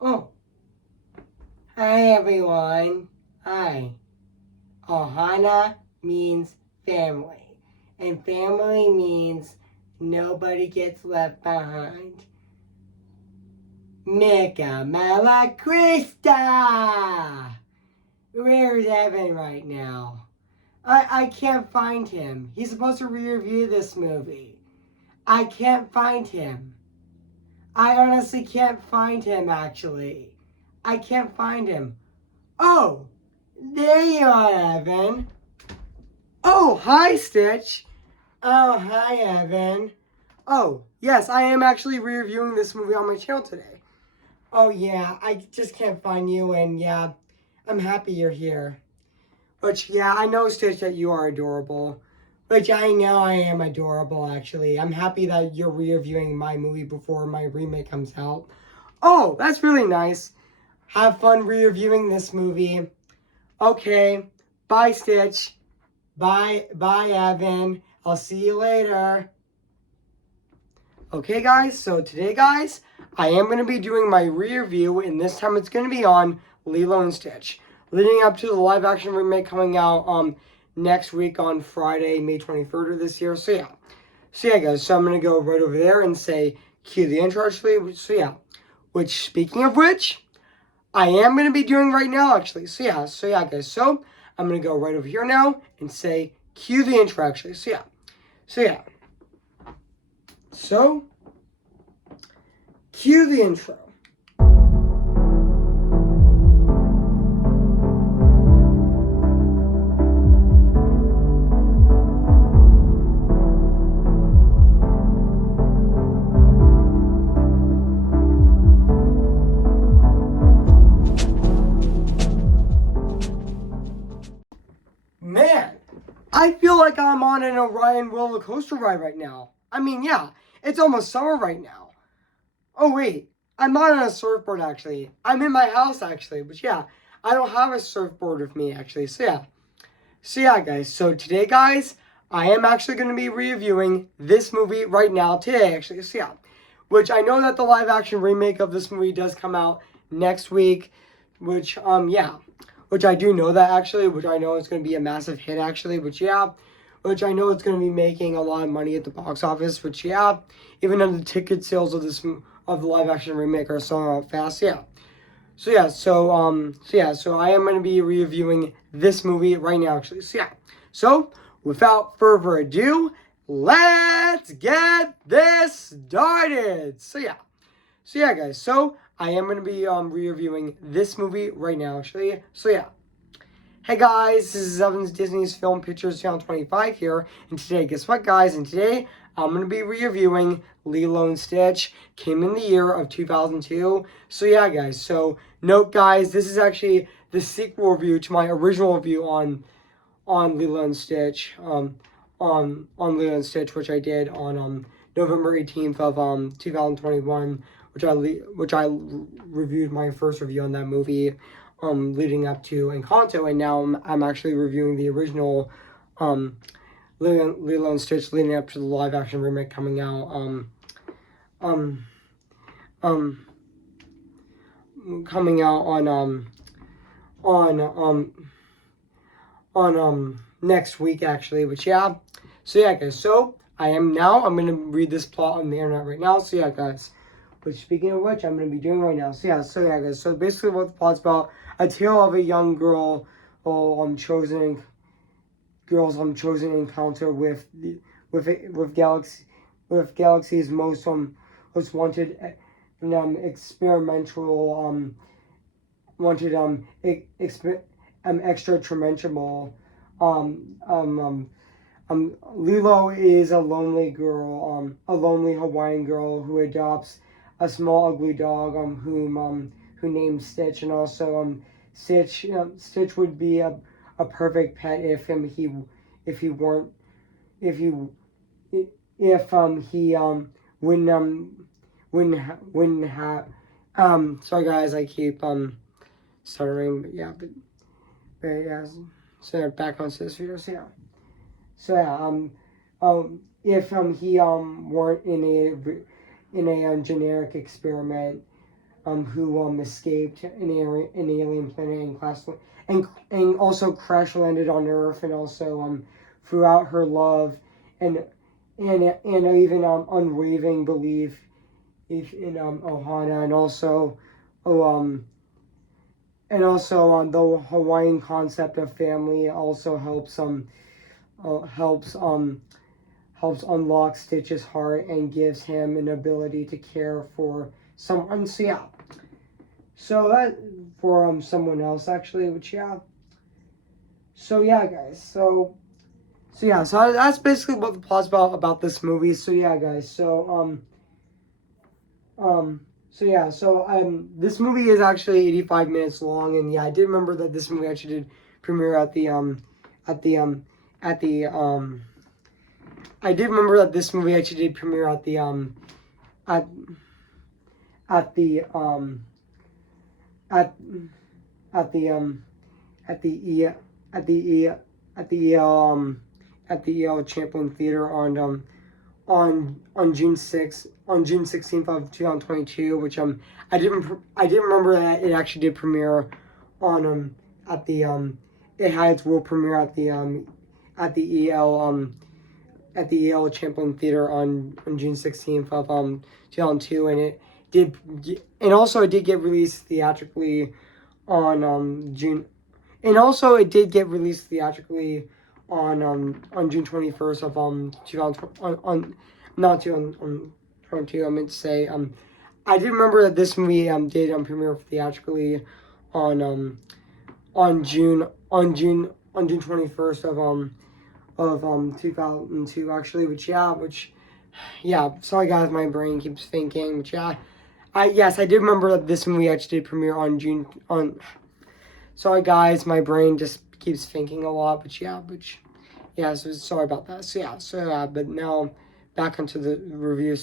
Oh, hi everyone. Hi. Ohana means family, and family means nobody gets left behind. Mika Malacrista! Where's Evan right now? I can't find him. He's supposed to re-review this movie. I can't find him. I honestly can't find him, actually. I can't find him. Oh, there you are, Evan. Oh, hi, Stitch. Oh, hi, Evan. Oh, yes, I am actually re-reviewing this movie on my channel today. Oh, yeah, I just can't find you, and yeah, I'm happy you're here. Which, yeah, I know, Stitch, that you are adorable. Which I know I am adorable, actually. I'm happy that you're re-reviewing my movie before my remake comes out. Oh, that's really nice. Have fun re-reviewing this movie. Okay, bye, Stitch. Bye, Evan. I'll see you later. Okay, guys, so today, guys, I am going to be doing my re-review, and this time it's going to be on Lilo and Stitch, leading up to the live-action remake coming out next week on Friday, May 23rd of this year. So yeah, guys, so I'm going to go right over there and say, cue the intro, actually. So yeah, which, speaking of which, I am going to be doing right now, actually. So yeah, guys, so I'm going to go right over here now and say, cue the intro, actually. So yeah. So, cue the intro. Man, I feel like I'm on an Orion roller coaster ride right now. I mean, yeah, it's almost summer right now. Oh, wait, I'm not on a surfboard, actually. I'm in my house, actually, but yeah, I don't have a surfboard with me, actually. So yeah, guys, so today, guys, I am actually going to be reviewing this movie right now, today, actually. So yeah, which I know that the live action remake of this movie does come out next week, which, yeah, which I do know that, actually, which I know is going to be a massive hit, actually, which, yeah, which I know it's going to be making a lot of money at the box office, which, yeah, even though the ticket sales of of the live action remake are selling out fast, yeah. So I am going to be reviewing this movie right now, actually. So without further ado, let's get this started. So yeah, guys. So I am going to be reviewing this movie right now, actually. So yeah. Hey guys, this is Evan's Disney's Film Pictures Channel 25 here, and today, guess what, guys? And today, I'm going to be reviewing Lilo and Stitch. Came in the year of 2002. So yeah, guys. So note, guys, this is actually the sequel review to my original review on Lilo and Stitch. On Lilo and Stitch, which I did on November 18th of 2021, which I reviewed my first review on that movie leading up to Encanto, and now I'm actually reviewing the original Lilo and Stitch leading up to the live action remake coming out um um coming out on next week, actually, which yeah. So yeah, guys, so I'm gonna read this plot on the internet right now. So yeah, guys, which, speaking of which, I'm gonna be doing right now. So yeah, guys, so basically what the plot's about: a tale of a young girl chosen chosen encounter with galaxy's most wanted experimental wanted extra dimensional Lilo is a lonely Hawaiian girl who adopts a small ugly dog who names Stitch, and also Stitch would be a perfect pet if he weren't if he if he wouldn't have sorry guys, I keep stuttering, but yeah, but yeah, so back on this video. If he weren't in a generic experiment who escaped an alien planet and also crash landed on Earth, and also throughout her love and even unwavering belief in Ohana, and also oh the Hawaiian concept of family also helps helps unlock Stitch's heart and gives him an ability to care for someone. So yeah, so that for someone else actually, which yeah. So yeah, guys. So that's basically what the plot's about this movie. So yeah, guys. This movie is actually 85 minutes long, and yeah, I did remember that this movie actually did premiere at the at the I did remember that this movie actually did premiere at at the at at the at the E at the E at the at the EL Champlain Theater on June 16th of 2022, which I didn't remember that it actually did premiere on at the it had its world premiere at the EL Champlain Theater on June 16th of 2002, and it did, and also it did get released theatrically on June, and also it did get released theatrically on June 21st of 2000 on not 2022. I meant to say I did remember that this movie did premiere theatrically on on June 21st of 2002 actually, which yeah, sorry guys, my brain keeps thinking, which yeah, I did remember that this movie actually did premiere on sorry guys, my brain just keeps thinking a lot, but yeah, so sorry about that. But now back onto the review.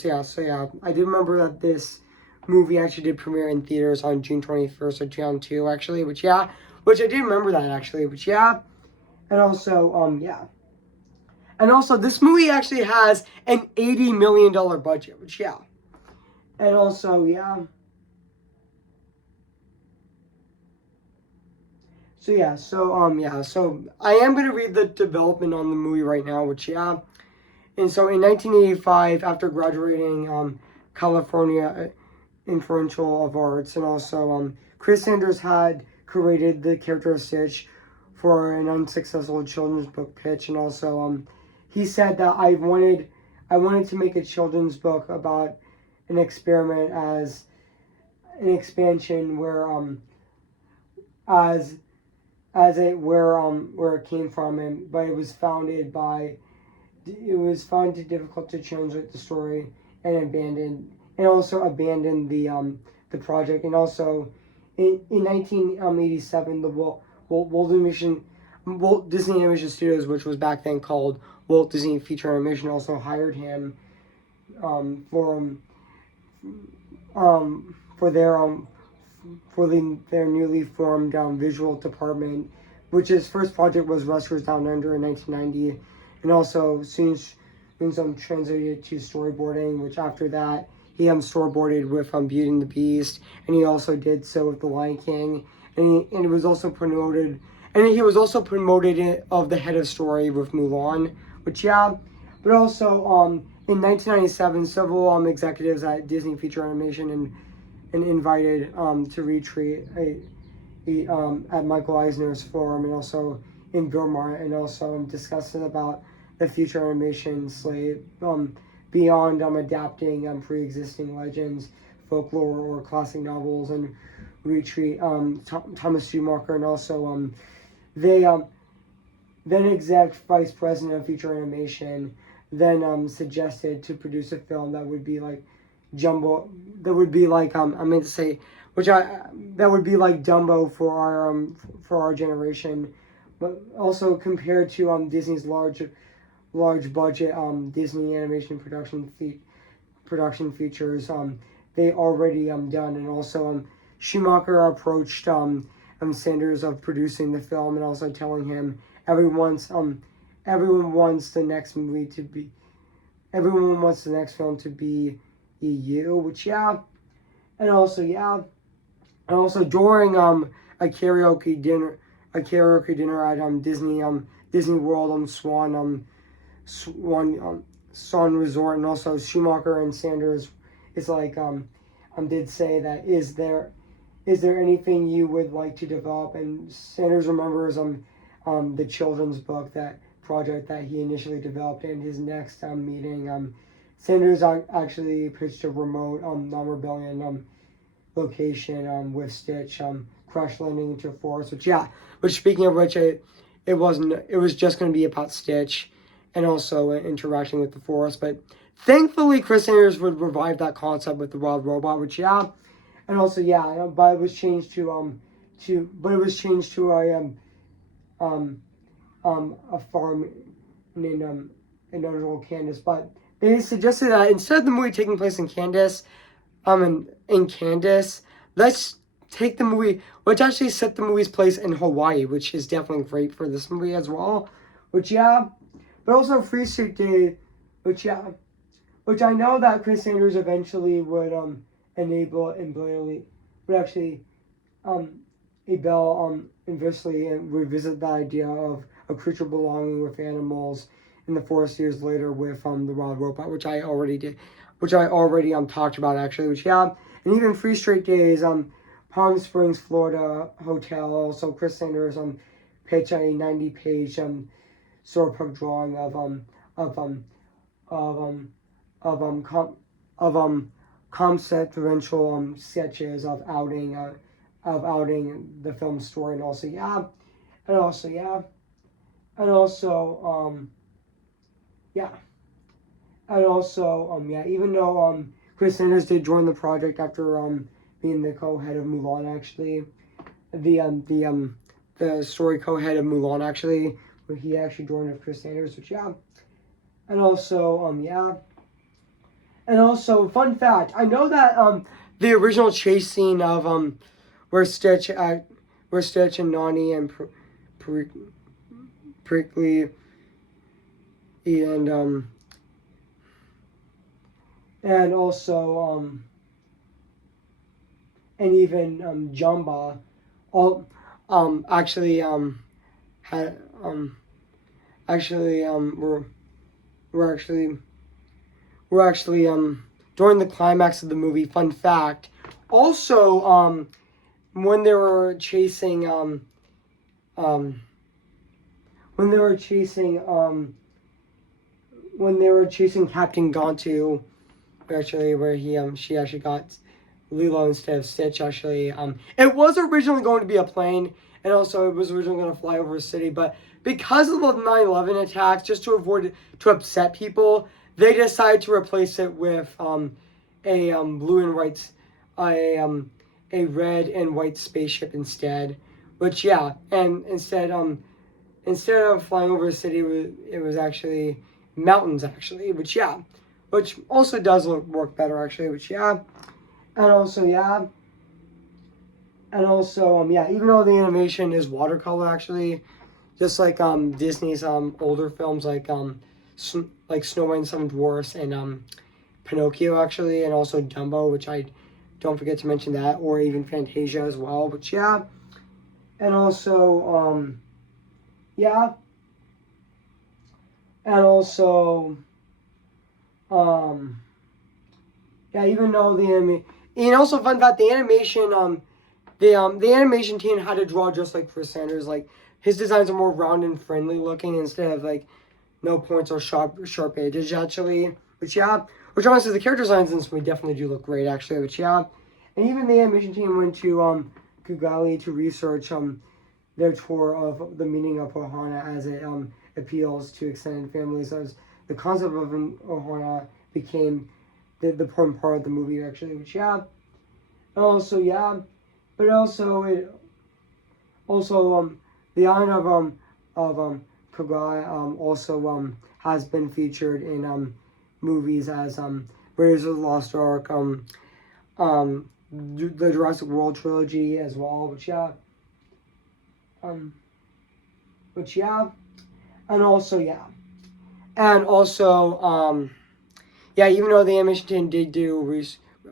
I did remember that this movie actually did premiere in theaters on June 21st of 2002 actually, which I did remember that actually, which yeah. And also and also this movie actually has an $80 million budget, which yeah. And also so I am gonna read the development on the movie right now, which yeah. And so in 1985, after graduating California Inferential of Arts, and also Chris Sanders had created the character of Stitch for an unsuccessful children's book pitch, and also he said that I wanted to make a children's book about an experiment as an expansion where as it where it came from, and but it was found too difficult to translate the story and abandoned the project. And also in 1987 the Walt Disney Animation Studios, which was back then called Walt Disney Feature Animation, also hired him for their newly formed visual department, which his first project was Rescuers Down Under in 1990, and also soon translated to storyboarding, which after that he storyboarded with Beauty and the Beast, and he also did so with The Lion King, and he was also promoted of the head of story with Mulan, which yeah. But also in 1997 several executives at Disney Feature Animation and invited to retreat at Michael Eisner's forum, and also in Gilmar, and also discussing about the future animation slate beyond adapting pre-existing legends, folklore, or classic novels, and retreat Thomas Schumacher, and also they then exec vice president of feature animation then suggested to produce a film that would be like Jumbo, that would be like I meant to say, that would be like Dumbo for our generation, but also compared to Disney's large budget Disney animation production features they already done. And also Schumacher approached Sanders of producing the film, and also telling him everyone wants the next film to be EU, which yeah. And also yeah. And also during a karaoke dinner at Disney World Swan Resort, and also Schumacher and Sanders is like did say that is there anything you would like to develop? And Sanders remembers the children's book, that project that he initially developed in his next meeting. Sanders actually pitched a remote non-rebellion location with Stitch crash landing into a forest. Which speaking of which, it wasn't. It was just going to be about Stitch, and also interacting with the forest. But thankfully, Chris Sanders would revive that concept with the wild robot. And also but it was changed to a farm in original Candace. But they suggested that instead of the movie taking place in Candace, in Candace, let's take the movie, which actually set the movie's place in Hawaii, which is definitely great for this movie as well. But also Free Street Day, which I know that Chris Sanders eventually would enable and Blairley would actually eventually revisit the idea of a creature belonging with animals in the forest years later with the wild robot, which I already talked about actually, and even Free Straight Days Palm Springs, Florida hotel. Also Chris Sanders pitched a 90-page storybook drawing of of um of conceptual sketches of outing the film story, and also and also and also even though Chris Sanders did join the project after being the co-head of Mulan, actually the story co-head of Mulan, actually, where he actually joined with Chris Sanders, and also and also fun fact, I know that the original chase scene of where Stitch and Nani and Prickly and also and even Jumba all actually had actually we're actually during the climax of the movie. Fun fact. Also, when they were chasing when they were chasing Captain Gontu, actually, where she actually got Lilo instead of Stitch. Actually, it was originally going to be a plane, and also it was originally going to fly over a city, but because of the 9/11 attacks, just to avoid to upset people, they decided to replace it with a blue and white, a red and white spaceship instead. Which and instead of flying over a city, it was actually mountains, actually. Which also does work better, actually. And also even though the animation is watercolor, actually, just like Disney's older films like Snow White and Seven Dwarfs and Pinocchio, actually, and also Dumbo, which I don't forget to mention that, or even Fantasia as well. But and also and also even though and also fun fact, the animation team had to draw just like Chris Sanders. Like his designs are more round and friendly looking instead of like no points or sharp edges, actually. Which honestly, the character designs in this movie definitely do look great, actually. And even the animation team went to Kigali to research their tour of the meaning of Ohana as it appeals to extended families, as the concept of Ohana became the important part of the movie, actually. And also but also the island of Kigali also has been featured in movies as Raiders of the Lost Ark, the Jurassic World trilogy as well, um, and also even though the animation team did do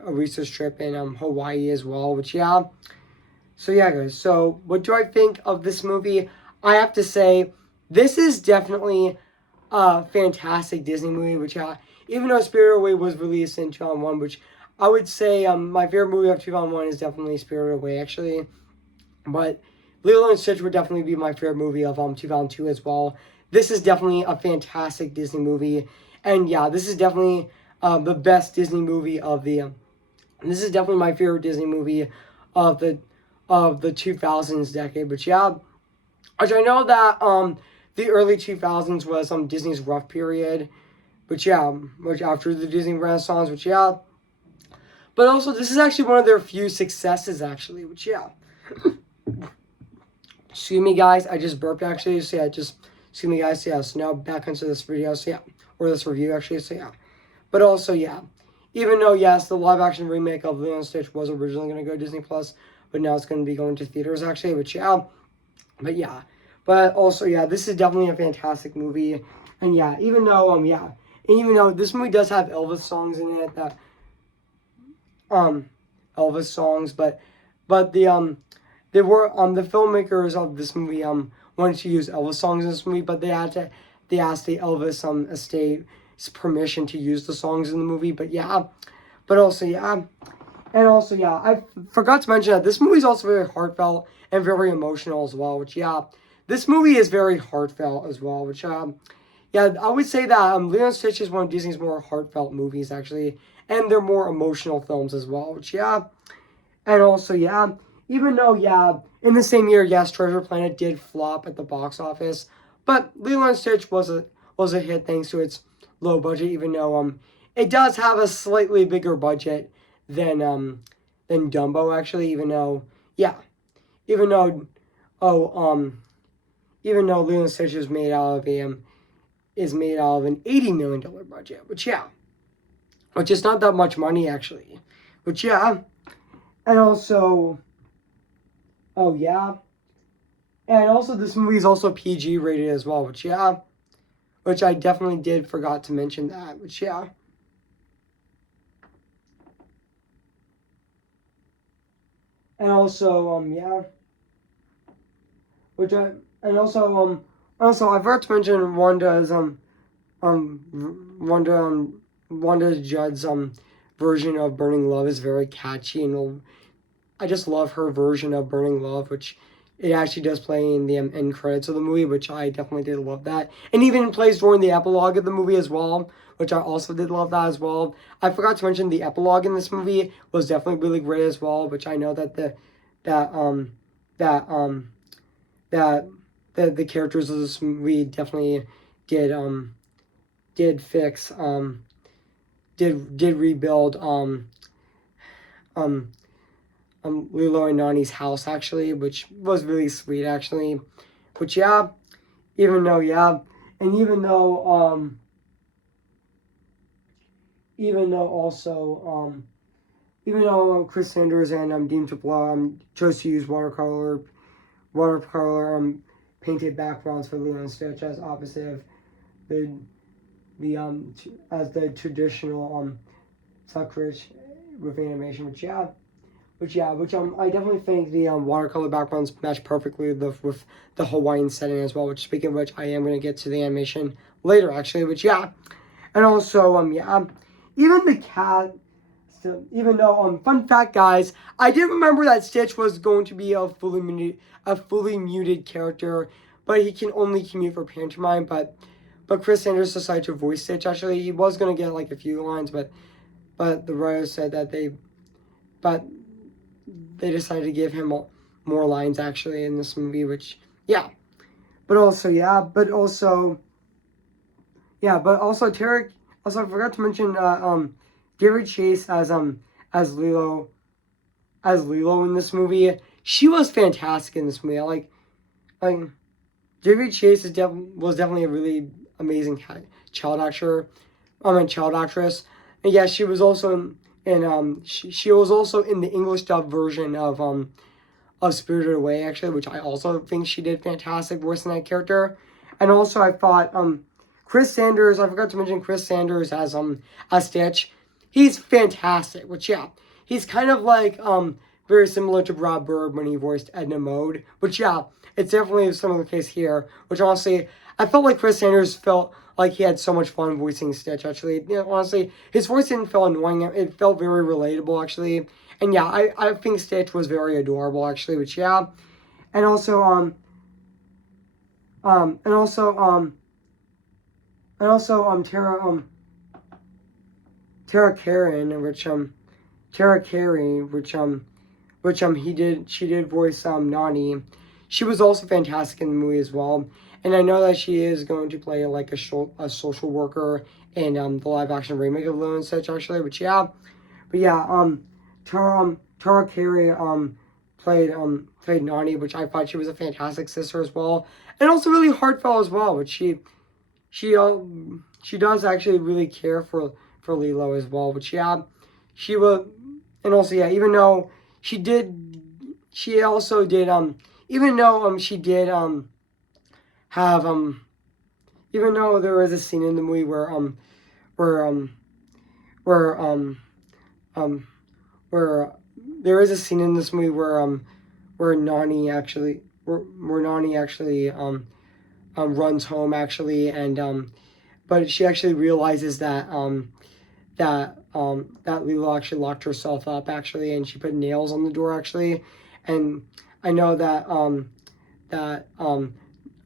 a research trip in Hawaii as well, So yeah, guys. So what do I think of this movie? I have to say, this is definitely a fantastic Disney movie. Which, even though Spirited Away was released in 2001, which I would say my favorite movie of 2001 is definitely Spirited Away, actually. But Lilo and Stitch would definitely be my favorite movie of 2002 as well. This is definitely a fantastic Disney movie, and yeah, this is definitely the best Disney movie of the. This is definitely my favorite Disney movie of the 2000s decade. But yeah, which I know that the early 2000s was Disney's rough period. But yeah, which after the Disney Renaissance, which yeah. But also, this is actually one of their few successes, actually. Which yeah. Excuse me, guys. I just burped, actually. So yeah, just excuse me, guys. So, yeah. So now back into this video. So yeah, or this review, actually. So yeah. But also, yeah. Even though, yes, the live-action remake of Lilo and Stitch was originally going to go Disney Plus, but now it's going to be going to theaters, actually. Which yeah. But yeah. But also, yeah, this is definitely a fantastic movie. And yeah, even though, yeah. And even though this movie does have Elvis songs in it, that, Elvis songs, but they were the filmmakers of this movie wanted to use Elvis songs in this movie, but they asked the Elvis estate's permission to use the songs in the movie. But yeah, but also yeah, and also yeah, I forgot to mention that this movie is also very heartfelt and very emotional as well. Which yeah, this movie is very heartfelt as well. Which yeah, I would say that Lilo and Stitch is one of Disney's more heartfelt movies, actually, and they're more emotional films as well. Which yeah, and also yeah, even though yeah, in the same year, yes, Treasure Planet did flop at the box office, but Lilo and Stitch was a hit thanks to its low budget. Even though it does have a slightly bigger budget than Dumbo, actually. Even though yeah, even though oh even though Lilo and Stitch is made out of an $80 million budget, which yeah, which is not that much money, actually, which yeah, and also oh yeah, and also this movie is also PG rated as well, which yeah, which I definitely did forgot to mention that, which yeah, and also yeah, which I and also I forgot to mention Wanda Judd's version of Burning Love is very catchy, and I just love her version of Burning Love, which it actually does play in the end credits of the movie, which I definitely did love that. And even plays during the epilogue of the movie as well, which I also did love that as well. I forgot to mention the epilogue in this movie was definitely really great as well, which I know that that that that the characters of this movie definitely did did fix did rebuild um Lilo and Nani's house, actually, which was really sweet, actually. Which yeah, even though yeah, and even though also even though Chris Sanders and Dean Triplow chose to use watercolor painted backgrounds for Lilo and Stitch as opposite of the as the traditional suckers with animation, which I definitely think the watercolor backgrounds match perfectly with the Hawaiian setting as well. Which, speaking of which, I am going to get to the animation later, actually. Which yeah, and also yeah, even the cat. So even though fun fact, guys, I did remember that Stitch was going to be a fully muted character, but he can only commute for pantomime. But Chris Sanders decided to voice Stitch. Actually, he was going to get like a few lines, but the writers said that but they decided to give him more lines, actually, in this movie, which yeah, but also yeah, but also Tarek. Also, I forgot to mention Gary Chase as Lilo in this movie. She was fantastic in this movie. Like Gary Chase was definitely a really amazing child actor. Child actress. And yeah, she was also she was also in the English dub version of Spirited Away, actually, which I also think she did fantastic voicing that character. And also I thought Chris Sanders, I forgot to mention Chris Sanders as Stitch. He's fantastic, which yeah, he's kind of like very similar to Brad Bird when he voiced Edna Mode. But yeah, it's definitely a similar case here, which honestly, I felt like Chris Sanders felt like he had so much fun voicing Stitch, actually. You know, honestly, his voice didn't feel annoying. It felt very relatable, actually. And yeah, I think Stitch was very adorable, actually, which yeah. And also, um, and also, um, and also, Tara Karen, Tara Carey, she did voice, Nani. She was also fantastic in the movie as well. And I know that she is going to play like a social worker in, the live action remake of Lilo and Stitch, actually, but yeah, Tara Carey, played Nani, which I thought she was a fantastic sister as well. And also really heartfelt as well, which she does actually really care for Lilo as well. But yeah, she will, and also yeah, she also did even though she did have even though there was a scene in the movie where where um where there is a scene in this movie where Nani actually runs home, actually, and but she actually realizes that Lilo actually locked herself up, actually, and she put nails on the door, actually. And I know that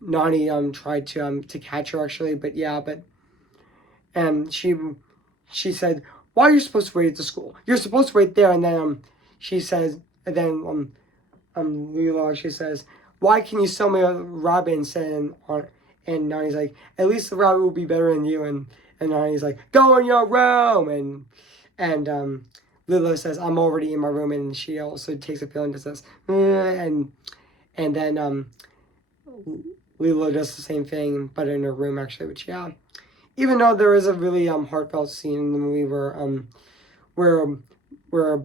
Nani tried to catch her, actually, but yeah, but and she said, "Why are you supposed to wait at the school? You're supposed to wait there." And then she says, and then Lilo actually says, "Why can you sell me a rabbit instead?" And Nani's like, "At least the rabbit will be better than you." And Nani's like, "Go in your room." And Lilo says, "I'm already in my room." And she also takes a pill and says, and then Lilo does the same thing, but in her room, actually. Which yeah, even though there is a really heartfelt scene in the movie where where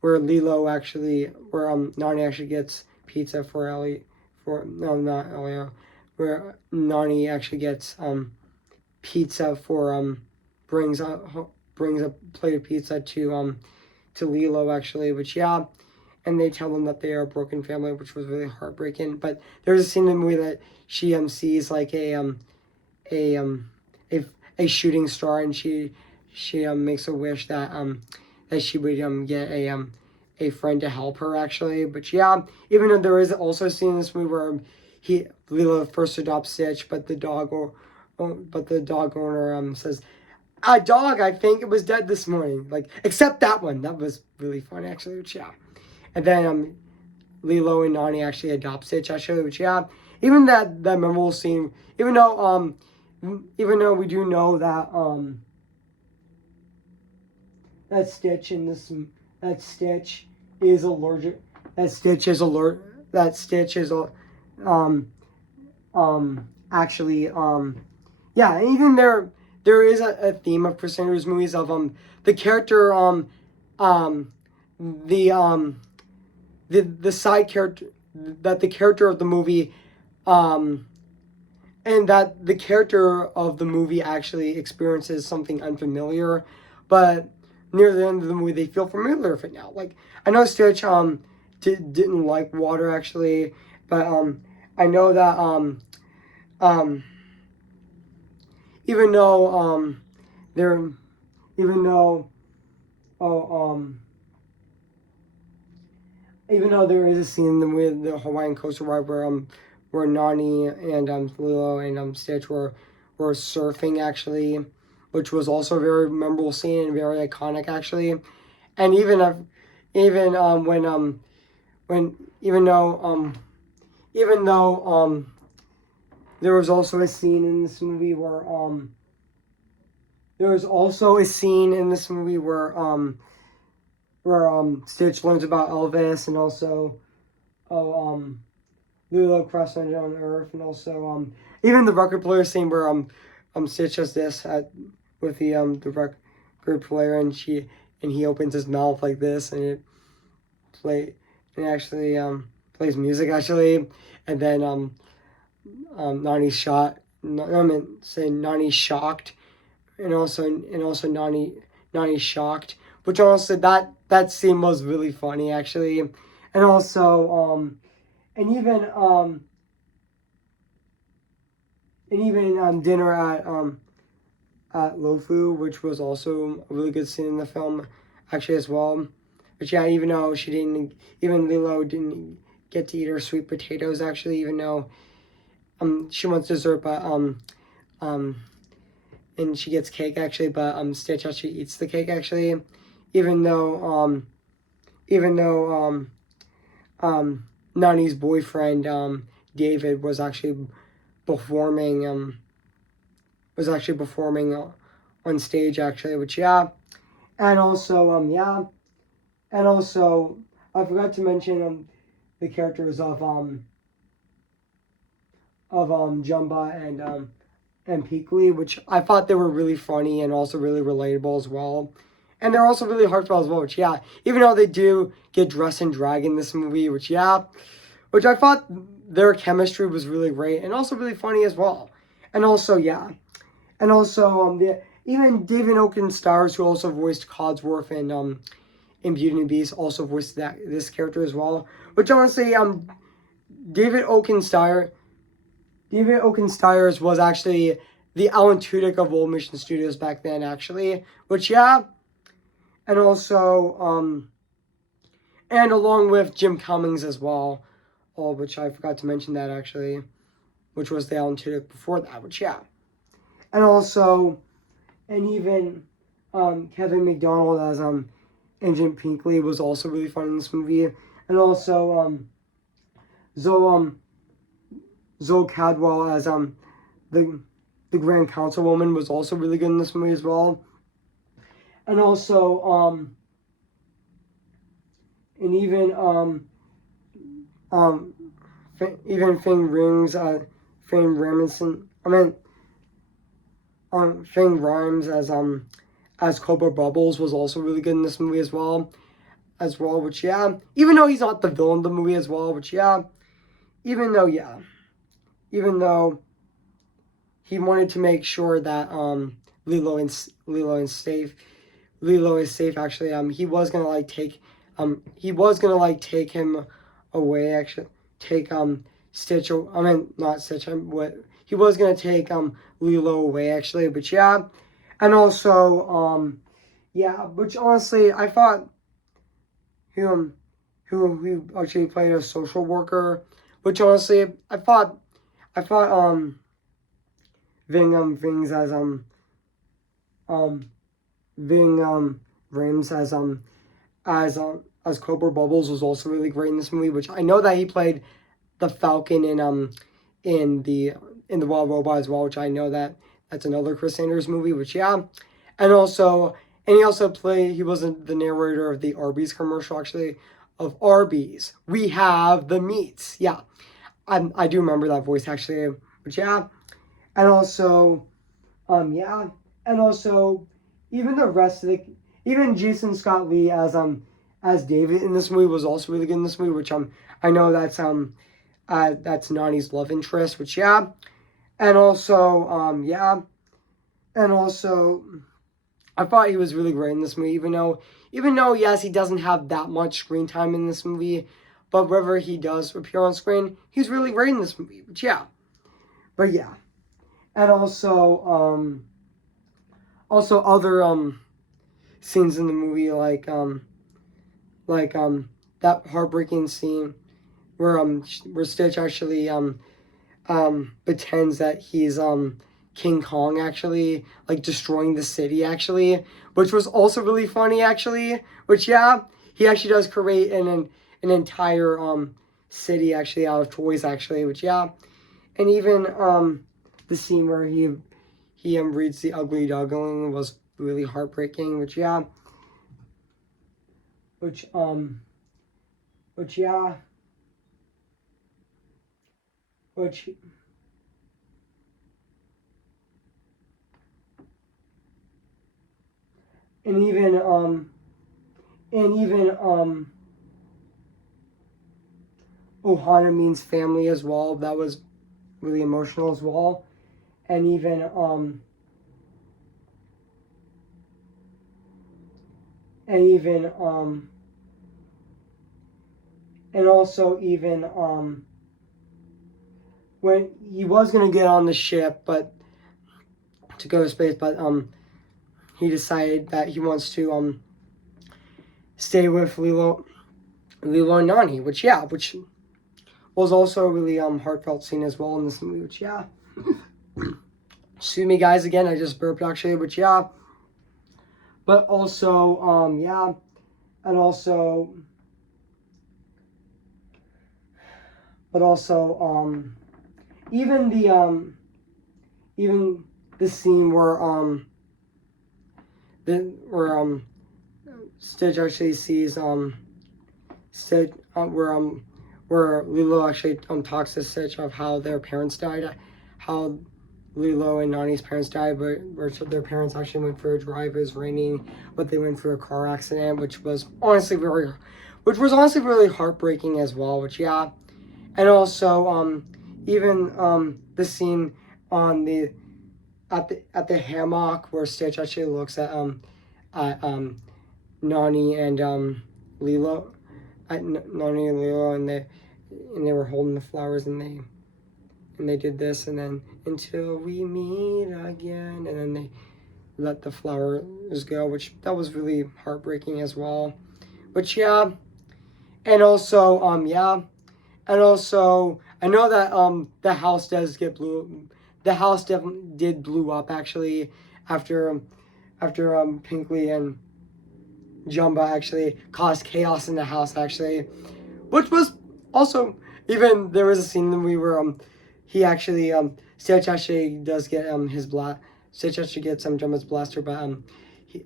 where Lilo actually where Nani actually gets pizza for Ellie for no, not Elio, where Nani actually gets pizza for brings a brings a plate of pizza to Lilo, actually, which yeah, and they tell them that they are a broken family, which was really heartbreaking. But there's a scene in the movie that she sees like a a a shooting star, and she makes a wish that she would get a friend to help her, actually. But yeah, even though there is also a scene in this movie where Lilo first adopts Stitch, but the dog owner says, "A dog, I think it was dead this morning." Like, except that one. That was really fun, actually. Which yeah, and then Lilo and Nani actually adopt Stitch, actually. Which yeah, even that memorable scene. Even though we do know that Stitch is allergic. That Stitch is um actually yeah. And even there is a theme of Chris Sanders movies of the character um the the side character, that the character of the movie um and that the character of the movie actually experiences something unfamiliar, but near the end of the movie they feel familiar with it now. Like, I know Stitch didn't like water, actually, but I know that um even though there even though oh even though there is a scene with the Hawaiian coastal ride where Nani and Lilo and Stitch were surfing, actually, which was also a very memorable scene and very iconic, actually. And even when even though there was also a scene in this movie where Stitch learns about Elvis, and also Lilo crossed on Earth, and also even the record player scene where Stitch does this with the record player, and he opens his mouth like this, and it actually plays music, actually. And then Nani's shot. No, I mean, say Nani's shocked, and also Nani's shocked. Which honestly, that scene was really funny actually, and also and even dinner at Lofu, which was also a really good scene in the film, actually as well. But yeah, even though even Lilo didn't get to eat her sweet potatoes, actually, even though she wants dessert, but um, and she gets cake actually, but Stitch actually eats the cake actually, even though even though Nani's boyfriend David was actually performing on stage actually, which yeah. And also, and also, I forgot to mention the characters of Jumba and Peakley, which I thought they were really funny and also really relatable as well. And they're also really heartfelt as well, which yeah, even though they do get dressed in drag in this movie, which yeah, which I thought their chemistry was really great and also really funny as well. And also yeah, and also even David Oakenstars, who also voiced Codsworth in Beauty and the Beast, also voiced this character as well. Which honestly, David Oakenstars was actually the Alan Tudyk of Old Mission Studios back then, actually. Which yeah, and also and along with Jim Cummings as well, all which I forgot to mention that actually, which was the Alan Tudyk before that. Which yeah, and also and even Kevin McDonald as Agent Pinkley was also really fun in this movie, and also Zoe Zoe Cadwell as the the Grand Councilwoman was also really good in this movie as well, and also and even um even Fing Rings Fing Ramison Fing Rhymes as Cobra Bubbles was also really good in this movie as well, which yeah, even though he's not the villain of the movie as well, which yeah, even though yeah, even though he wanted to make sure that Lilo is safe actually, he was gonna like take him away actually, take Stitch, I mean not Stitch, what he was gonna take Lilo away actually, but yeah, and also yeah, which honestly I thought who who actually played a social worker, which honestly I thought Ving's um Ving Rhames as Cobra Bubbles was also really great in this movie, which I know that he played the Falcon in the Wild Robot as well, which I know that that's another Chris Sanders movie, which yeah, and also he was the narrator of the Arby's commercial actually, of Arby's. We have the meats. Yeah, I do remember that voice actually, which yeah, and also yeah, and also even the rest of the even Jason Scott Lee as David in this movie was also really good in this movie, which I know that's Nani's love interest, which yeah, and also yeah, and also I thought he was really great in this movie, even though yes he doesn't have that much screen time in this movie, but wherever he does appear on screen, he's really great in this movie, which yeah, but yeah, and also other scenes in the movie like that heartbreaking scene where Stitch actually pretends that he's King Kong actually like destroying the city actually, which was also really funny actually, which yeah, he actually does create an entire city actually out of toys actually, which yeah, and even the scene where he reads the Ugly Duckling was really heartbreaking, which yeah, which which yeah, which and even and even Ohana means family as well. That was really emotional as well, and even and even and also even when he was gonna get on the ship, but to go to space, but he decided that he wants to stay with Lilo and Nani, which was also a really heartfelt scene as well in this movie, which excuse me guys again, I just burped actually, but but also and also but also even the scene where Stitch actually sees Stitch where Lilo actually talks to Stitch of how their parents died, how Lilo and Nani's parents died, but where their parents actually went for a drive. It was raining, but they went through a car accident, which was honestly really heartbreaking as well. Which and also even the scene on the at the hammock where Stitch actually looks at Nani and Lilo, at Nani and Lilo, and they were holding the flowers, and they did this, and then until we meet again, and then they let the flowers go, which that was really heartbreaking as well. But and also and also I know that the house does get blew. The house did blew up actually after Pinkley and Jumba actually caused chaos in the house actually, which was also even there was a scene that we were he actually Stitch actually does get his Stitch actually gets Jumba's blaster, but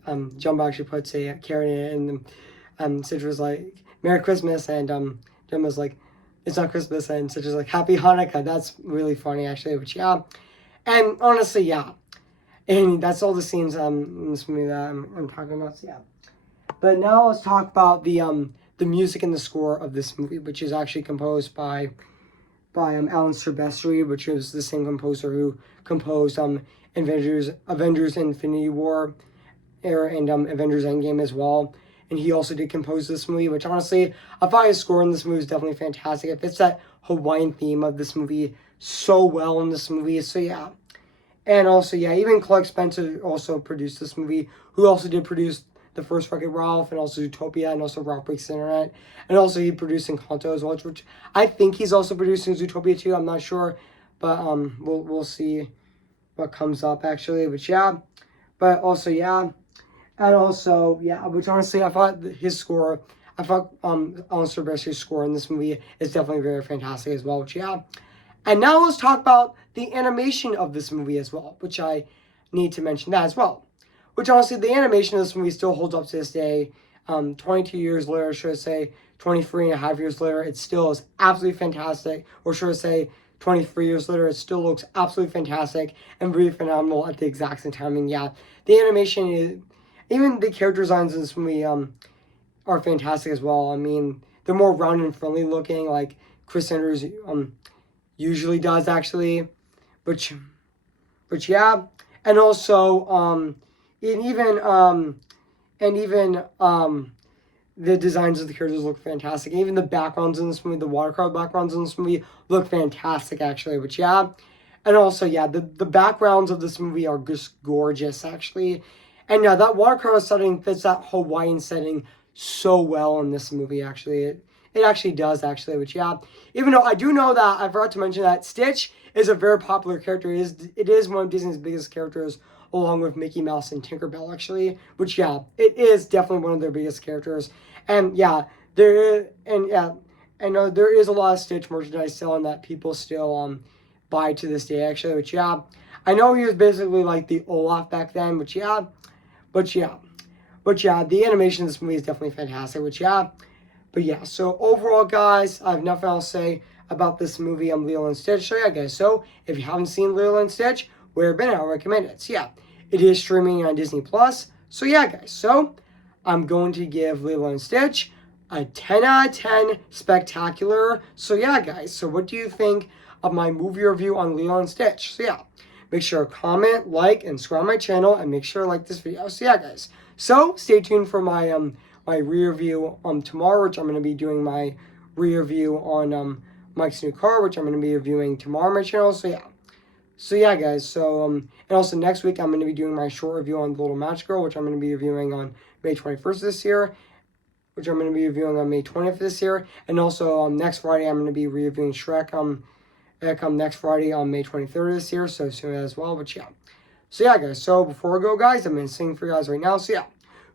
Jumba actually puts a carrot in it, and Stitch was like Merry Christmas, and Jumba's like it's not Christmas, and Stitch is like Happy Hanukkah. That's really funny actually, which and honestly and that's all the scenes in this movie that I'm talking about. So, but now let's talk about the music and the score of this movie, which is actually composed by Alan Silvestri, which is the same composer who composed Avengers Infinity War and Avengers Endgame as well. And he also did compose this movie, which honestly, I thought his score in this movie is definitely fantastic. It fits that Hawaiian theme of this movie so well in this movie. So and also even Clark Spencer also produced this movie, who also did produce the first Wreck-It Ralph, and also Zootopia, and also Ralph Breaks the Internet, and also he produced Encanto as well, which I think he's also producing Zootopia too. I'm not sure, but we'll see what comes up actually. But also and also which honestly I thought Alan Silvestri's score in this movie is definitely very fantastic as well. Which and now let's talk about the animation of this movie as well, which I need to mention that as well. Which honestly, the animation of this movie still holds up to this day. 22 years later, should I say 23 and a half years later, it still is absolutely fantastic. Or should I say 23 years later, it still looks absolutely fantastic and really phenomenal at the exact same time. And the animation is, even the character designs in this movie are fantastic as well. I mean, they're more round and friendly looking, like Chris Sanders usually does actually. But and also and even the designs of the characters look fantastic. Even the backgrounds in this movie, the watercolor backgrounds in this movie look fantastic actually. Which and also the backgrounds of this movie are just gorgeous actually. And that watercolor setting fits that Hawaiian setting so well in this movie actually. It actually does actually. Which even though I do know that I forgot to mention that Stitch is a very popular character. It is one of Disney's biggest characters, along with Mickey Mouse and Tinkerbell actually. Which it is definitely one of their biggest characters. And there is a lot of Stitch merchandise selling that people still buy to this day actually. Which I know he was basically like the Olaf back then. Which but the animation in this movie is definitely fantastic. Which but so overall, guys, I have nothing else to say about this movie, Lilo and Stitch. So guys, so if you haven't seen Lilo and Stitch, where have been, I recommend it. So it is streaming on Disney Plus. So guys, so I'm going to give Lilo and Stitch a 10 out of 10 spectacular. So guys, so what do you think of my movie review on Lilo and Stitch? So make sure to comment, like, and subscribe my channel, and make sure to like this video. So guys, So stay tuned for my my re-review tomorrow, which I'm going to be doing my re-review on Mike's new car, which I'm going to be reviewing tomorrow on my channel. So yeah, guys. So and also next week I'm going to be doing my short review on The Little Match Girl, which I'm going to be reviewing on May 21st this year, which I'm going to be reviewing on May 20th this year, and also next Friday I'm going to be reviewing Shrek next Friday on May 23rd this year. So soon as well. But yeah. So yeah, guys. So before we go, guys, I'm going to sing for you guys right now. So yeah.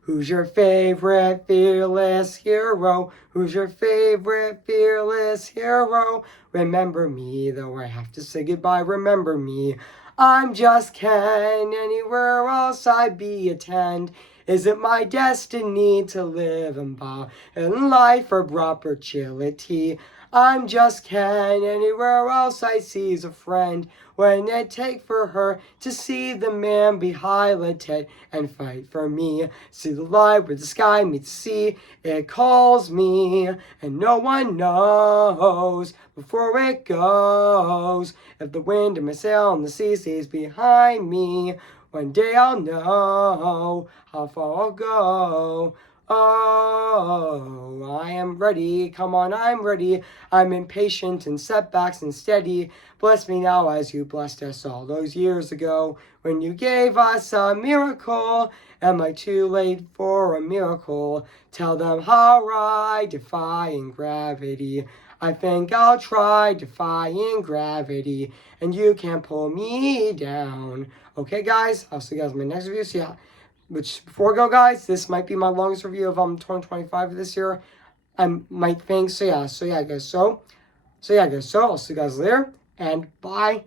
Who's your favorite fearless hero? Who's your favorite fearless hero? Remember me, though I have to say goodbye. Remember me. I'm just Ken. Anywhere else I'd be attend. Is it my destiny to live and bow in life for opportunity? I'm just Ken. Anywhere else I see's a friend. When it take for her to see the man behind the tent and fight for me. See the light where the sky meets the sea. It calls me and no one knows before it goes. If the wind in my sail and the sea stays behind me, one day I'll know how far I'll go. Oh, I am ready. Come on, I'm ready. I'm impatient in setbacks and steady. Bless me now as you blessed us all those years ago when you gave us a miracle. Am I too late for a miracle? Tell them how I defying gravity. I think I'll try defying gravity, and you can't pull me down. Okay, guys, I'll see you guys in my next video. So yeah, which before I go, guys, this might be my longest review of 2025 this year. I might think so. Yeah, guys. So yeah, guys. So I'll see you guys later, and bye.